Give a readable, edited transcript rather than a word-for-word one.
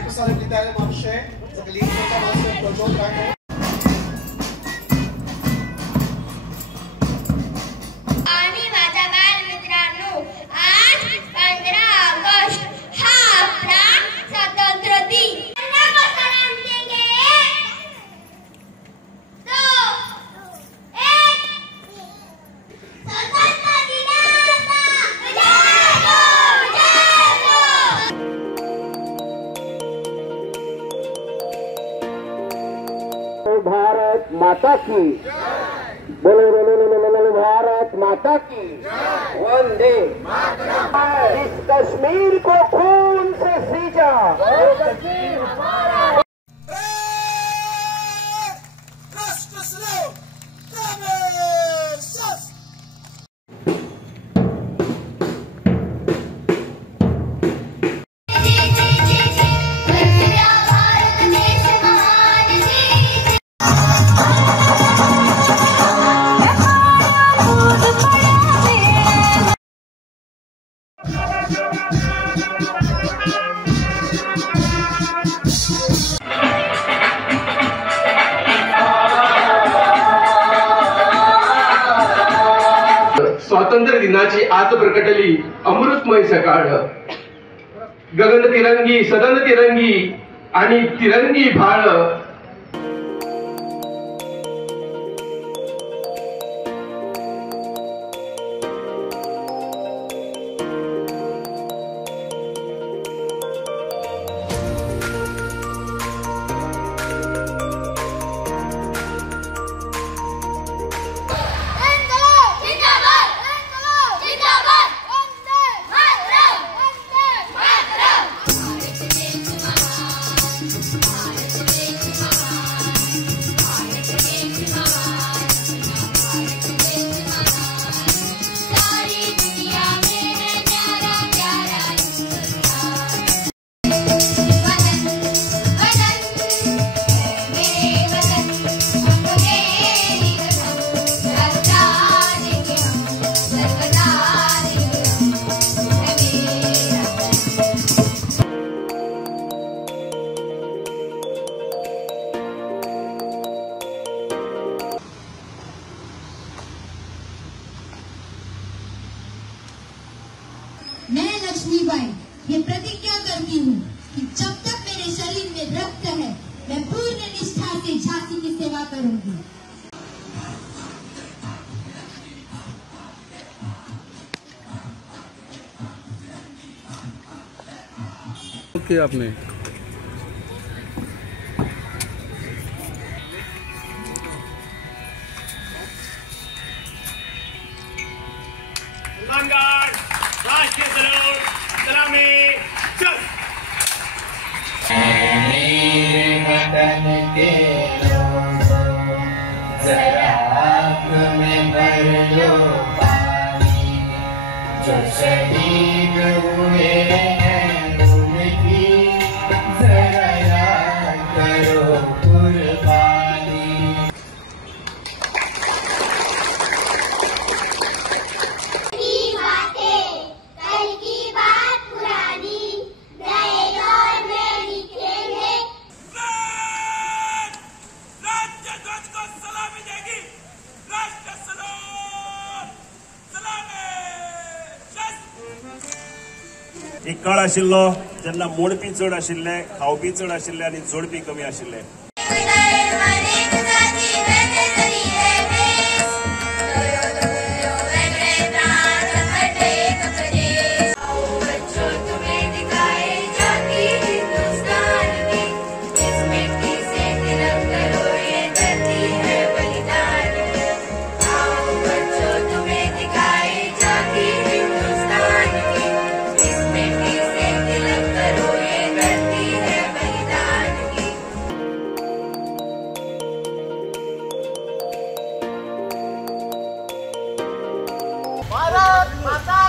Ecco sarà l'Italia Marché, zaglíčko tam asi proto tak. आणि माझ्या बालमित्रांनो, आज 15 ऑगस्ट हा आपला स्वातंत्र्य दिन. को सलाम देंगे. 2, 1. स्वतंत्र दिनाचा जय हो, जय हो. भारत माता की बोलो बोलो भारत माता की वंदे इस कश्मीर को खून से सींचा. स्वातंत्र्य दिनाची आज प्रकटली अमृतमय सकाळ. गगन तिरंगी सदन तिरंगी आणि तिरंगी भाळ. मैं लक्ष्मीबाई ये प्रतिज्ञा करती हूँ कि जब तक मेरे शरीर में रक्त है मैं पूर्ण निष्ठा से झांसी की सेवा करूंगी. ओके आपने राष्ट्रीय सलामी चल. वतन के लोगों जरा आँख में भर लो पानी. जो शहीद हुए हैं उनकी जरा याद करो कुर्बानी. एक काळ आशिल्लो जेन्ना मोडपी चड आशिल्ले, खावपी चड आशिल्ले आनी जोडपी कमी आशिल्ले. भारत माता